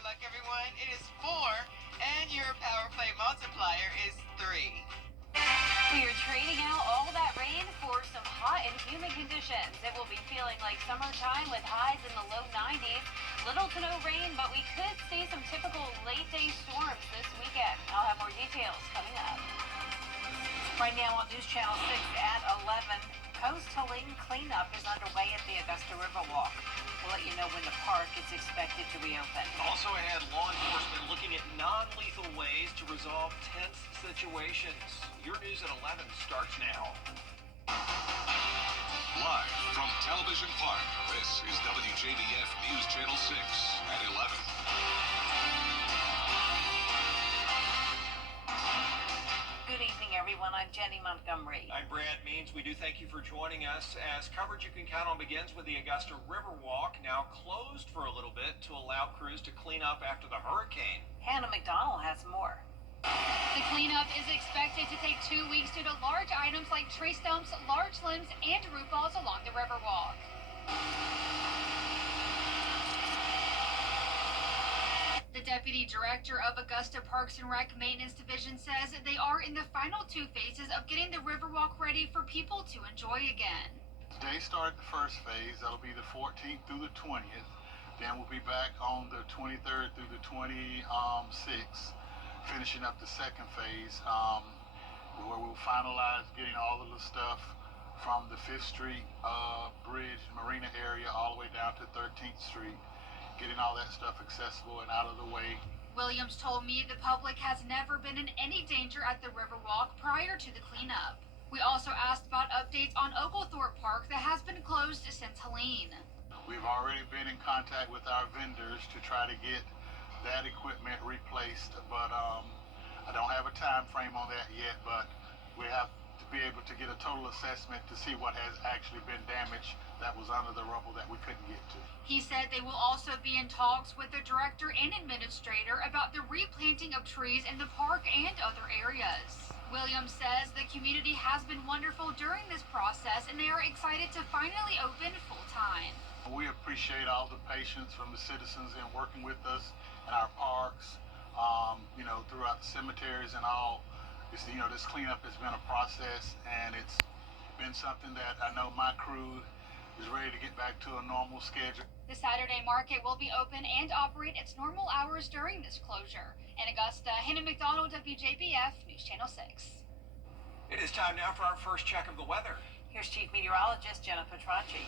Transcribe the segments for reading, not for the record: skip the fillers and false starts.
Good luck, everyone. It is 4, and your power play multiplier is 3. We are trading out all that rain for some hot and humid conditions. It will be feeling like summertime with highs in the low 90s. Little to no rain, but we could see some typical late-day storms this weekend. I'll have more details coming up. Right now on News Channel 6 at 11, coast-to-lane cleanup is underway at the Augusta Riverwalk. We'll let you know when the park is expected to reopen. Also ahead, law enforcement looking at non-lethal ways to resolve tense situations. Your news at 11 starts now. Live from Television Park, this is WJBF News Channel 6 at 11. Good evening, everyone. I'm Jenny Montgomery. I'm Brad Means. We do thank you for joining us as coverage you can count on begins with the Augusta Riverwalk, now closed for a little bit to allow crews to clean up after the hurricane. Hannah McDonald has more. The cleanup is expected to take 2 weeks due to large items like tree stumps, large limbs, and root balls along the Riverwalk. The Deputy Director of Augusta Parks and Rec Maintenance Division says they are in the final 2 phases of getting the Riverwalk ready for people to enjoy again. Today started the first phase. That'll be the 14th through the 20th. Then we'll be back on the 23rd through the 26th, finishing up the second phase, where we'll finalize getting all of the stuff from the 5th Street Bridge Marina area all the way down to 13th Street. Getting all that stuff accessible and out of the way. Williams told me the public has never been in any danger at the Riverwalk prior to the cleanup. We also asked about updates on Oglethorpe Park that has been closed since Helene. We've already been in contact with our vendors to try to get that equipment replaced, but I don't have a time frame on that yet, but we have to be able to get a total assessment to see what has actually been damaged that was under the rubble that we couldn't get to. He said they will also be in talks with the director and administrator about the replanting of trees in the park and other areas. Williams says the community has been wonderful during this process and they are excited to finally open full time. We appreciate all the patience from the citizens in working with us in our parks, throughout the cemeteries and all. This cleanup has been a process, and it's been something that I know my crew is ready to get back to a normal schedule. The Saturday market will be open and operate its normal hours during this closure. In Augusta, Hannah McDonald, WJBF News Channel 6. It is time now for our first check of the weather. Here's Chief Meteorologist Jenna Petranci.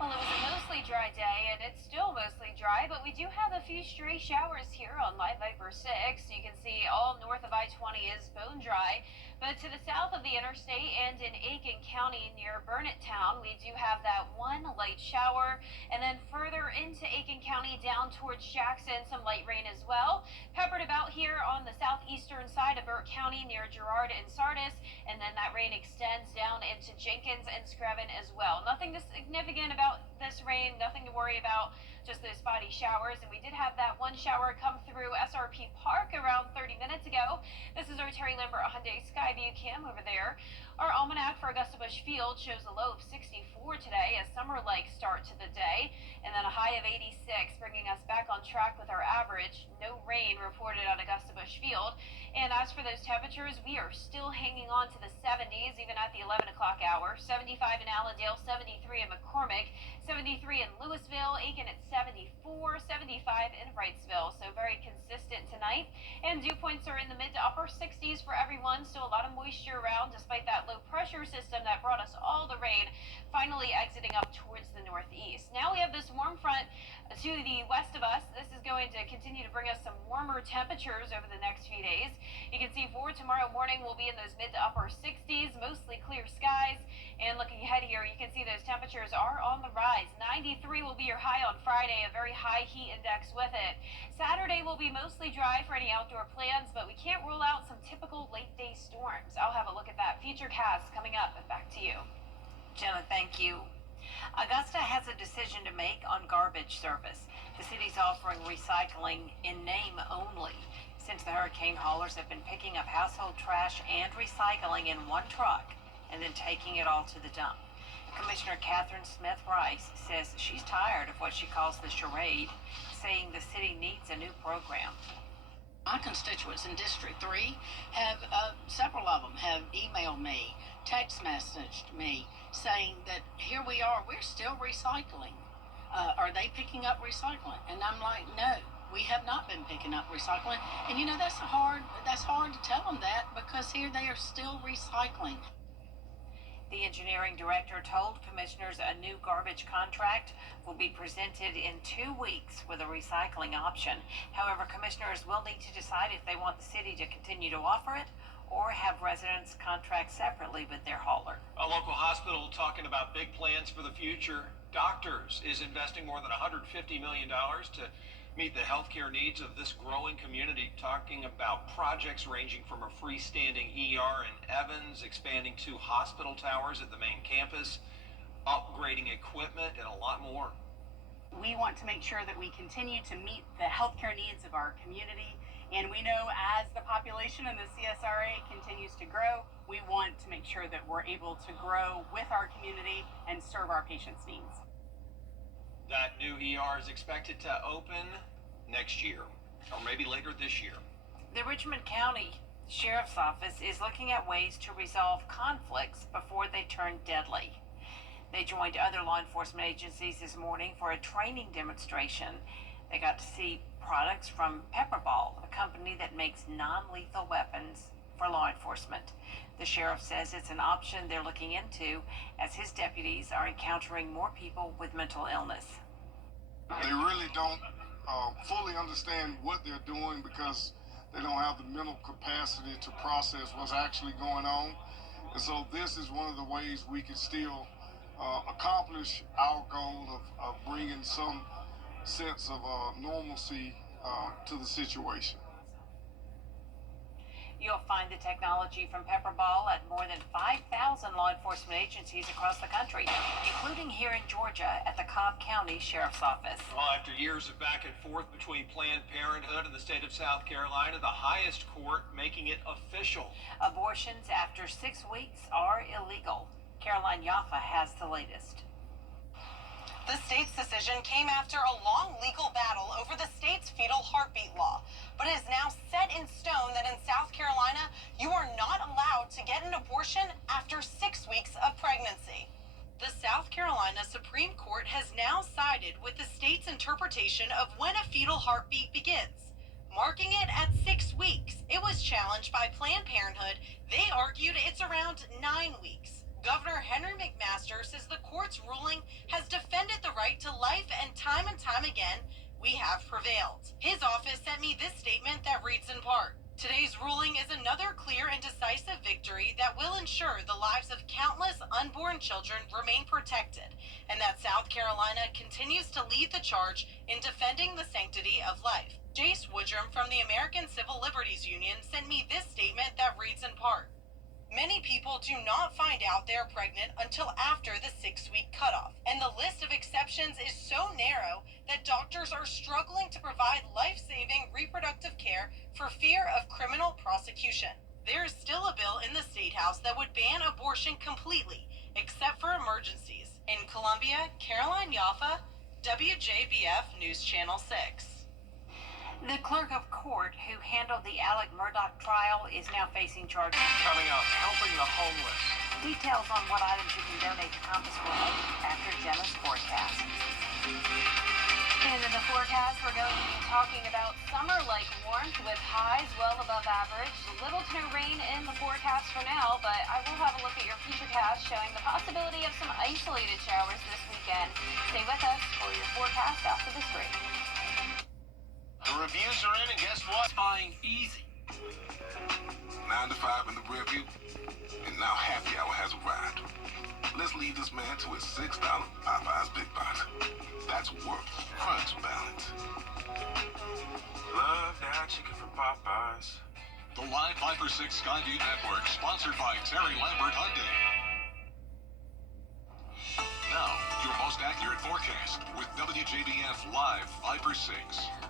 Well, it was a mostly dry day, and it's still mostly dry, but we do have a few stray showers here on Live Viper 6. You can see all north of I-20 is bone dry, but to the south of the interstate and in Aiken County near Burnett Town, we do have that one light shower, and then further into Aiken County down towards Jackson, some light rain as well. Peppered about here on the southeastern side of Burke County near Girard and Sardis, and then that rain extends down into Jenkins and Screven as well. Nothing significant about this rain, nothing to worry about, just those spotty showers. And we did have that one shower come through SRP Park around 30 minutes ago. This is our Terry Lambert Hyundai Skyview cam over there. Our almanac for Augusta Busch Field shows a low of 64 today, a summer-like start to the day, and then a high of 86, bringing us back on track with our average. No rain reported on Augusta Busch Field. And as for those temperatures, we are still hanging on to the 70s, even at the 11 o'clock hour. 75 in Allendale, 73 in McCormick, 73 in Louisville, Aiken at 74, 75 in Wrightsville. So very consistent tonight. And dew points are in the mid to upper 60s for everyone. Still a lot of moisture around despite that low pressure system that brought us all the rain, finally exiting up towards the northeast. Now we have this warm front to the west of us. This is going to continue to bring us some warmer temperatures over the next few days. You can see for tomorrow morning we'll be in those mid to upper 60s, mostly clear skies. And looking ahead here, you can see those temperatures are on the rise. 93 will be your high on Friday, a very high heat index with it. Saturday will be mostly dry for any outdoor plans, but we can't rule out some typical late day storms. I'll have a look at that Futurecast coming up, and back to you. Jenna, thank you. Augusta has a decision to make on garbage service. The city's offering recycling in name only. Since the hurricane, haulers have been picking up household trash and recycling in one truck and then taking it all to the dump. Commissioner Catherine Smith Rice says she's tired of what she calls the charade, saying the city needs a new program. My constituents in District 3 have, several of them have emailed me, text messaged me, saying that here we are, we're still recycling. Are they picking up recycling? And I'm like, no, we have not been picking up recycling. And you know, that's hard to tell them that because here they are still recycling. The engineering director told commissioners a new garbage contract will be presented in 2 weeks with a recycling option. However, commissioners will need to decide if they want the city to continue to offer it or have residents contract separately with their hauler. A local hospital talking about big plans for the future. Doctors is investing more than $150 million to meet the healthcare needs of this growing community, talking about projects ranging from a freestanding ER in Evans, expanding 2 hospital towers at the main campus, upgrading equipment, and a lot more. We want to make sure that we continue to meet the healthcare needs of our community, and we know as the population in the CSRA continues to grow, we want to make sure that we're able to grow with our community and serve our patients' needs. That new ER is expected to open next year, or maybe later this year. The Richmond County Sheriff's Office is looking at ways to resolve conflicts before they turn deadly. They joined other law enforcement agencies this morning for a training demonstration. They got to see products from Pepperball, a company that makes non-lethal weapons for law enforcement. The sheriff says it's an option they're looking into as his deputies are encountering more people with mental illness. They really don't fully understand what they're doing because they don't have the mental capacity to process what's actually going on. And so this is one of the ways we can still accomplish our goal of bringing some sense of normalcy to the situation. You'll find the technology from Pepperball at more than 5,000 law enforcement agencies across the country, including here in Georgia at the Cobb County Sheriff's Office. Well, after years of back and forth between Planned Parenthood and the state of South Carolina, the highest court making it official. Abortions after 6 weeks are illegal. Caroline Yaffa has the latest. The state's decision came after a long legal battle over the state's fetal heartbeat law, but it is now set in stone that in South Carolina, you are not allowed to get an abortion after 6 weeks of pregnancy. The South Carolina Supreme Court has now sided with the state's interpretation of when a fetal heartbeat begins, marking it at 6 weeks. It was challenged by Planned Parenthood. They argued it's around 9 weeks. Governor Henry McMaster says the court's ruling has defended the right to life, and time again, we have prevailed. His office sent me this statement that reads in part, "Today's ruling is another clear and decisive victory that will ensure the lives of countless unborn children remain protected, and that South Carolina continues to lead the charge in defending the sanctity of life." Jace Woodrum from the American Civil Liberties Union sent me this statement that reads in part, "Many people do not find out they're pregnant until after the 6-week cutoff, and the list of exceptions is so narrow that doctors are struggling to provide life-saving reproductive care for fear of criminal prosecution. There is still a bill in the State House that would ban abortion completely, except for emergencies." In Columbia, Caroline Yaffa, WJBF News Channel 6. The clerk of court who handled the Alec Murdaugh trial is now facing charges. Coming up, helping the homeless. Details on what items you can donate to Compass will make after Jenna's forecast. And in the forecast, we're going to be talking about summer-like warmth with highs well above average. Little to no rain in the forecast for now, but I will have a look at your futurecast showing the possibility of some isolated showers this weekend. Stay with us for your forecast after this break. The reviews are in, and guess what? Buying easy. 9 to 5 in the rear view, and now happy hour has arrived. Let's lead this man to his $6 Popeyes Big Box. That's worth crunch balance. Love that chicken from Popeyes. The Live 5 for 6 Skyview Network, sponsored by Terry Lambert Hyundai. Now, your most accurate forecast. forecast with WJBF Live Viper 6.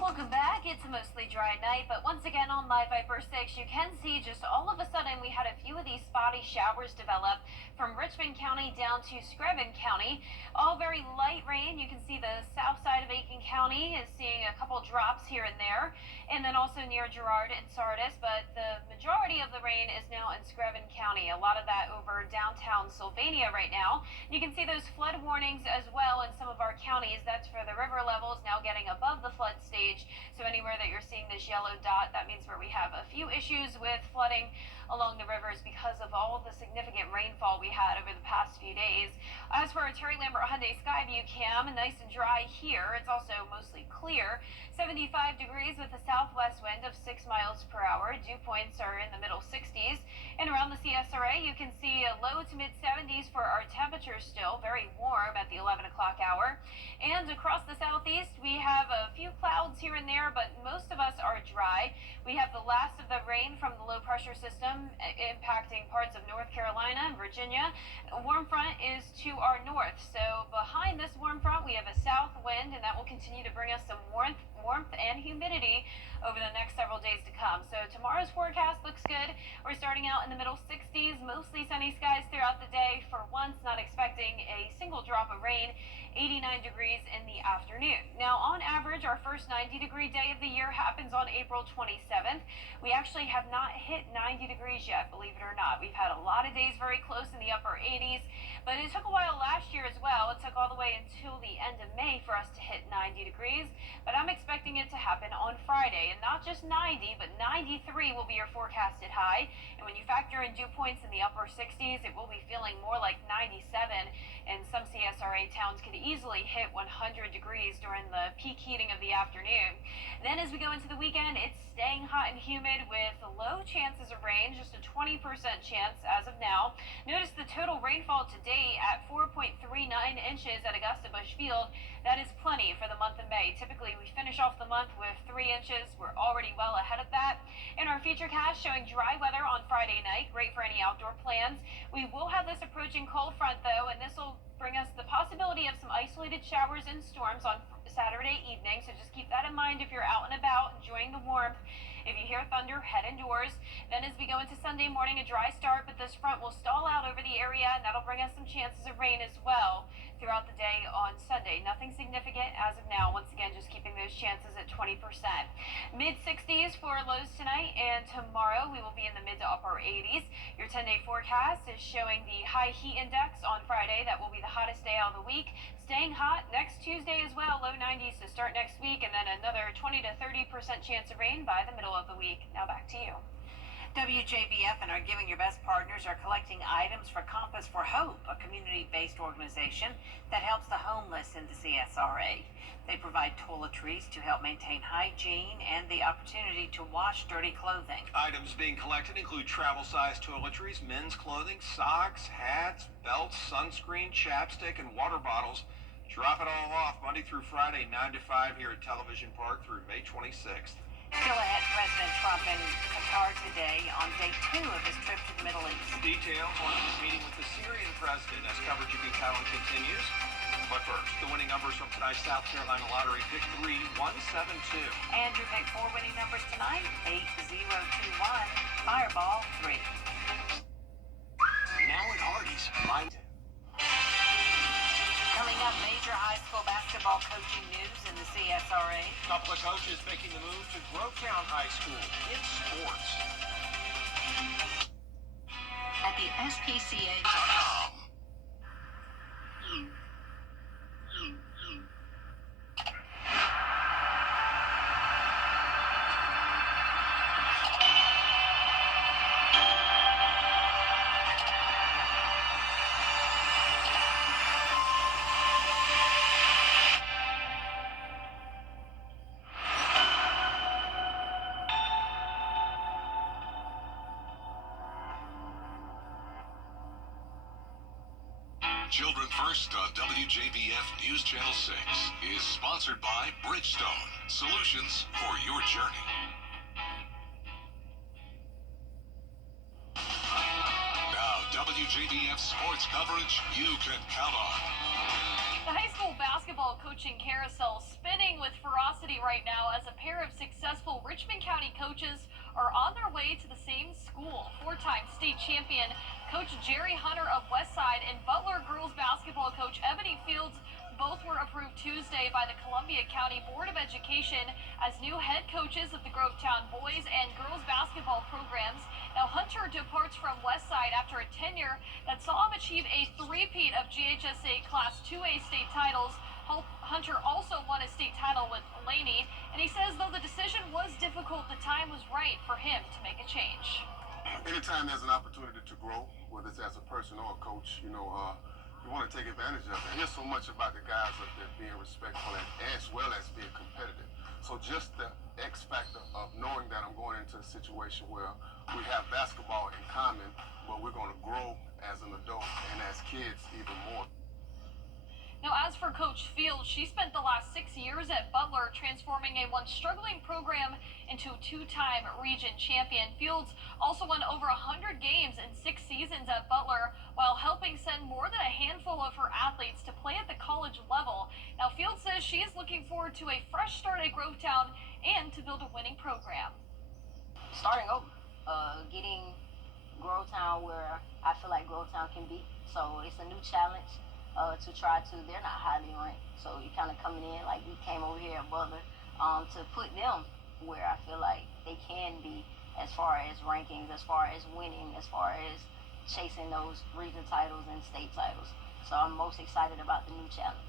Welcome back. It's a mostly dry night, but once again on Live Viper 6, you can see just all of a sudden we had a few of these spotty showers develop from Richmond County down to Screven County. All very light rain. You can see the south side of Aiken County is seeing a couple drops here and there, and then also near Girard and Sardis, but the majority of the rain is now in Screven County. A lot of that over downtown Sylvania right now. You can see those flood warnings as well in some of our counties. That's for the river levels now getting above the flood stage. So anywhere that you're seeing this yellow dot, that means where we have a few issues with flooding along the rivers because of all the significant rainfall we had over the past few days. As for our Terry Lambert Hyundai Skyview cam, nice and dry here. It's also mostly clear. 75 degrees with a southwest wind of 6 miles per hour. Dew points are in the middle 60s. And around the CSRA, you can see a low to mid 70s for our temperatures still. Very warm at the 11 o'clock hour. And across the southeast, we have a few clouds here and there, but most of us are dry. We have the last of the rain from the low pressure system impacting parts of North Carolina and Virginia. A warm front is to our north. So behind this warm front, we have a south wind, and that will continue to bring us some warmth and humidity over the next several days to come. So tomorrow's forecast looks good. We're starting out in the middle 60s, mostly sunny skies throughout the day. For once, not expecting a single drop of rain. 89 degrees in the afternoon. Now, on average, our first 90-degree day of the year happens on April 27th. We actually have not hit 90 degrees yet, believe it or not. We've had a lot of days very close in the upper 80s, but it took a while last year as well. It took all the way until the end of May for us to hit 90 degrees, but I'm expecting it to happen on Friday, and not just 90, but 93 will be your forecasted high, and when you factor in dew points in the upper 60s, it will be feeling more like 97, and some CSRA towns could easily hit 100 degrees during the peak heating of the afternoon. Then as we go into the weekend, it's staying hot and humid with low chances of rain, just a 20% chance as of now. Notice the total rainfall to date at 4.39 inches at Augusta Busch Field. That is plenty for the month of May. Typically, we finish off the month with 3 inches. We're already well ahead of that. In our futurecast showing dry weather on Friday night, great for any outdoor plans. We will have this approaching cold front though, and this will bring us the possibility of some isolated showers and storms on Saturday evening, so just keep that in mind if you're out and about enjoying the warmth. If you hear thunder, head indoors. Then as we go into Sunday morning, a dry start, but this front will stall out over the area, and that'll bring us some chances of rain as well throughout the day on Sunday. Nothing significant as of now. Once again, just keeping those chances at 20%. Mid-60s for lows tonight, and tomorrow we will be in the mid to upper 80s. Your 10-day forecast is showing the high heat index on Friday. That will be the hottest day of the week. Staying hot next Tuesday as well, low 90s to start next week, and then another 20 to 30% chance of rain by the middle of the week. Now back to you. WJBF and our Giving Your Best partners are collecting items for Compass for Hope, a community-based organization that helps the homeless in the CSRA. They provide toiletries to help maintain hygiene and the opportunity to wash dirty clothing. Items being collected include travel-sized toiletries, men's clothing, socks, hats, belts, sunscreen, chapstick, and water bottles. Drop it all off Monday through Friday, 9 to 5 here at Television Park through May 26th. Still ahead, President Trump in Qatar today on day 2 of his trip to the Middle East. Details on his meeting with the Syrian president as coverage of the calendar continues. But first, the winning numbers from tonight's South Carolina Lottery, pick 3, 172. And your pick 4 winning numbers tonight, 8021, Fireball 3. Now at Hardee's, Coming up, major high school basketball coaching news in the CSRA. A couple of coaches making the move to Grovetown High School in sports. At the SPCA. Children First on WJBF News Channel 6 is sponsored by Bridgestone, solutions for your journey. Now, WJBF sports coverage you can count on. The high school basketball coaching carousel spinning with ferocity right now as a pair of successful Richmond County coaches are on their way to the same school. Four-time state champion Coach Jerry Hunter of Westside and Butler girls basketball coach Ebony Fields both were approved Tuesday by the Columbia County Board of Education as new head coaches of the Grovetown boys and girls basketball programs. Now Hunter departs from Westside after a tenure that saw him achieve a three-peat of GHSA Class 2A state titles. Hunter also won a state title with Laney, and he says though the decision was difficult, the time was right for him to make a change. Anytime there's an opportunity to grow, whether it's as a person or a coach, you want to take advantage of it. Here's so much about the guys up there being respectful and as well as being competitive. So just the X factor of knowing that I'm going into a situation where we have basketball in common, but we're going to grow as an adult and as kids even more. Now, as for Coach Fields, she spent the last 6 years at Butler transforming a once struggling program into a two-time region champion. Fields also won over 100 games in 6 seasons at Butler while helping send more than a handful of her athletes to play at the college level. Now, Fields says she is looking forward to a fresh start at Grovetown and to build a winning program. Starting over, getting Grovetown where I feel like Grovetown can be. So it's a new challenge. To try to, they're not highly ranked, so you're kind of coming in like we came over here at Butler to put them where I feel like they can be as far as rankings, as far as winning, as far as chasing those region titles and state titles. So I'm most excited about the new challenge.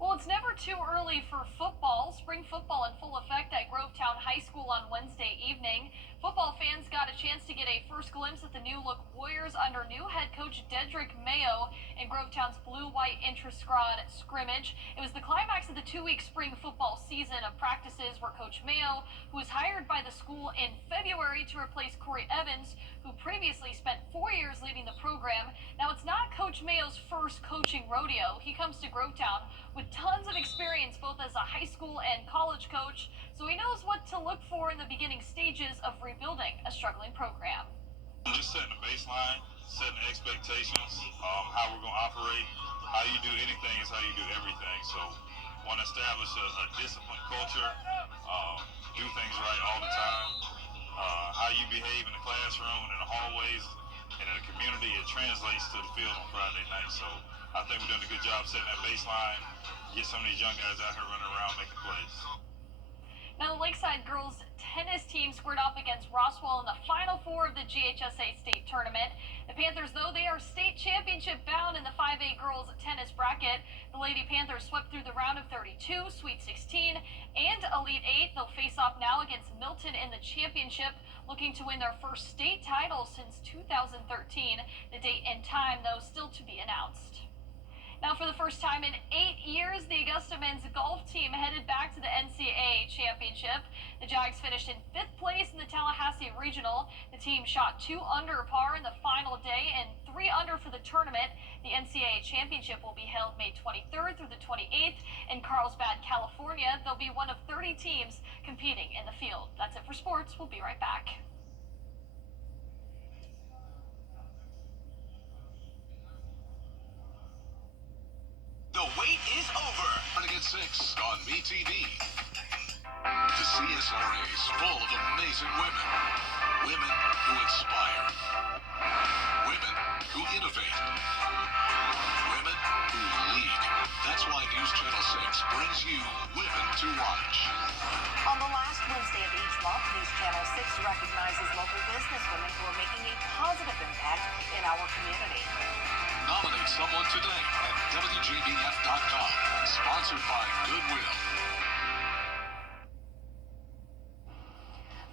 Well, it's never too early for football. Spring football in full effect at Grovetown High School on Wednesday evening. Football fans got a chance to get a first glimpse at the new-look Warriors under new head coach Dedrick Mayo in Grovetown's blue-white intra-squad scrimmage. It was the climax of the 2-week spring football season of practices where Coach Mayo, who was hired by the school in February to replace Corey Evans, who previously spent 4 years leading the program. Now, it's not Coach Mayo's first coaching rodeo. He comes to Grovetown with tons of experience both as a high school and college coach, so he knows what to look for in the beginning stages of rebuilding a struggling program. Just setting a baseline, setting expectations, how we're going to operate. How you do anything is how you do everything. So want to establish a disciplined culture, do things right all the time. How you behave in the classroom and in the hallways and in the community, it translates to the field on Friday night. So I think we're doing a good job setting that baseline, get some of these young guys out here running around making plays. Now, the Lakeside girls tennis team squared off against Roswell in the Final Four of the GHSA state tournament. The Panthers, though, they are state championship bound in the 5A girls tennis bracket. The Lady Panthers swept through the round of 32, Sweet 16, and Elite 8. They'll face off now against Milton in the championship, looking to win their first state title since 2013. The date and time, though, still to be announced. Now, for the first time in 8 years, the Augusta men's golf team headed back to the NCAA championship. The Jags finished in 5th place in the Tallahassee Regional. The team shot 2 under par in the final day and 3 under for the tournament. The NCAA championship will be held May 23rd through the 28th in Carlsbad, California. They'll be one of 30 teams competing in the field. That's it for sports. We'll be right back. The wait is over. Starting at 6 on MeTV. The CSRA is full of amazing women. Women who inspire. Women who innovate. Women who lead. That's why News Channel 6 brings you Women to Watch. On the last Wednesday of each month, News Channel 6 recognizes local businesswomen who are making a positive impact in our community. Nominate someone today at WJBF.com. Sponsored by Goodwill.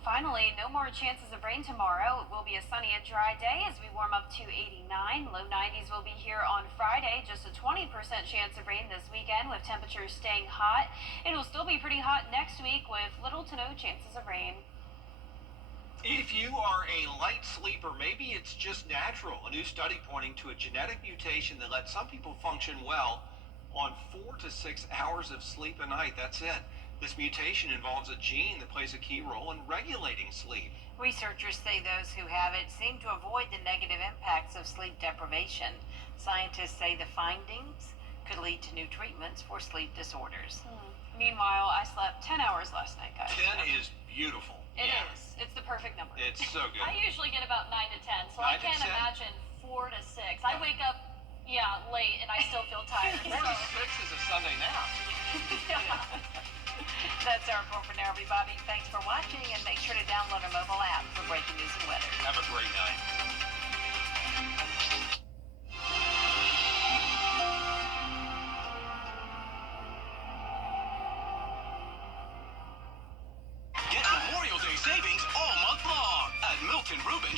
Finally, no more chances of rain tomorrow. It will be a sunny and dry day as we warm up to 89. Low 90s will be here on Friday. Just a 20% chance of rain this weekend with temperatures staying hot. It will still be pretty hot next week with little to no chances of rain. If you are a light sleeper, maybe it's just natural. A new study pointing to a genetic mutation that lets some people function well on 4 to 6 hours of sleep a night. That's it. This mutation involves a gene that plays a key role in regulating sleep. Researchers say those who have it seem to avoid the negative impacts of sleep deprivation. Scientists say the findings could lead to new treatments for sleep disorders. Meanwhile, I slept 10 hours last night, guys. 10 is beautiful. It is. It's the perfect number. It's so good. I usually get about 9 to 10, so 9 I to can't 10? imagine 4 to 6. I wake up, late, and I still feel tired. 4 to 6 is a Sunday nap. That's our report for now, everybody. Thanks for watching, and make sure to download our mobile app for breaking news and weather. Have a great night. Get Memorial Day savings all month long at Milton Rubin.